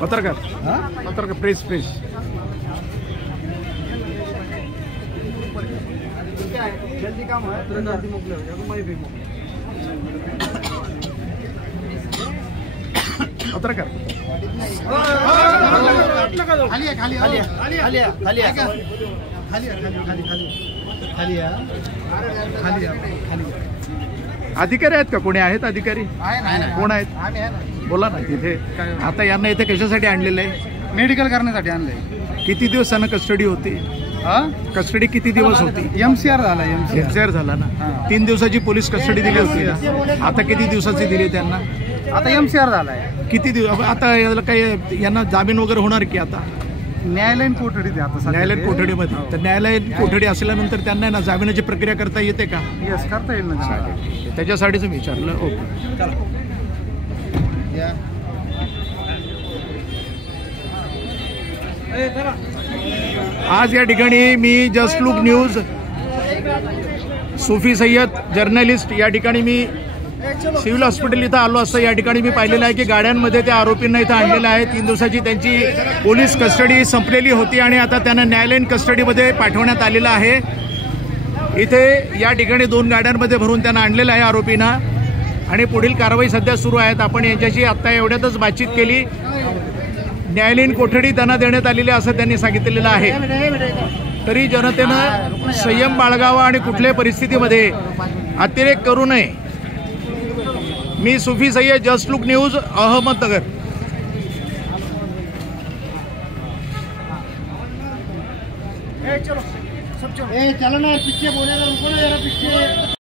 पत्रकार पत्रकार प्रेस जल्दी काम है जल्दी मोकले हो जाएगा मैं भी पत्रकार अधिकारी आहेत का? कोणी आहेत अधिकारी? कोण आहेत? बोला ना. तिथे आता यांना इथे कशासाठी आणलेलं आहे? मेडिकल करण्यासाठी आणलंय. किती दिवस त्यांना कस्टडी होती? कस्टडी किती दिवस होती? एमसीआर झाला. एमसीआर झाला ना. 3 दिवसाची पोलीस कस्टडी दिली होती. आता किती दिवसाची दिली त्यांना? आता एमसीआर झालाय. किती दिवस? आता याला काही यांना जामीन वगैरे होणार की? आता न्यायालयीन कोठडी आता न्यायालयीन कोठडीमध्ये. तर न्यायालयीन कोठडी असल्यानंतर त्यांना ना जामिनाची प्रक्रिया करता येते का? यस, करता येईल ना. त्याच्यासाठीच विचारलं. ओके. आज या ठिकाणी मी जस्ट लुक न्यूज सुफी सय्यद जर्नलिस्ट या ठिकाणी मी सिव्हिल हॉस्पिटल इथं आलो असता या ठिकाणी मी पाहिलेलं आहे की गाड्यांमध्ये त्या आरोपींना इथं आणलेलं आहे. 3 दिवसाची त्यांची पोलीस कस्टडी संपलेली होती आणि आता त्यांना न्यायालयीन कस्टडीमध्ये पाठवण्यात आलेलं आहे. इथे या ठिकाणी 2 गाड्यांमध्ये भरून त्यांना आणलेलं आहे आरोपींना आणि पुढील कारवाई सध्या सुरू आहेत. आपण यांच्याशी आत्ता एवढ्यातच बातचीत केली. न्यायालयीन कोठडी त्यांना देण्यात आलेली असं त्यांनी सांगितलेलं आहे. तरी जनतेनं संयम बाळगावा आणि कुठल्याही परिस्थितीमध्ये अतिरेक करू नये. मी Sufi Sayyad, just look news, Ahmednagar. चलो ना, पीछे बोलेगा, रुको ना जरा पीछे.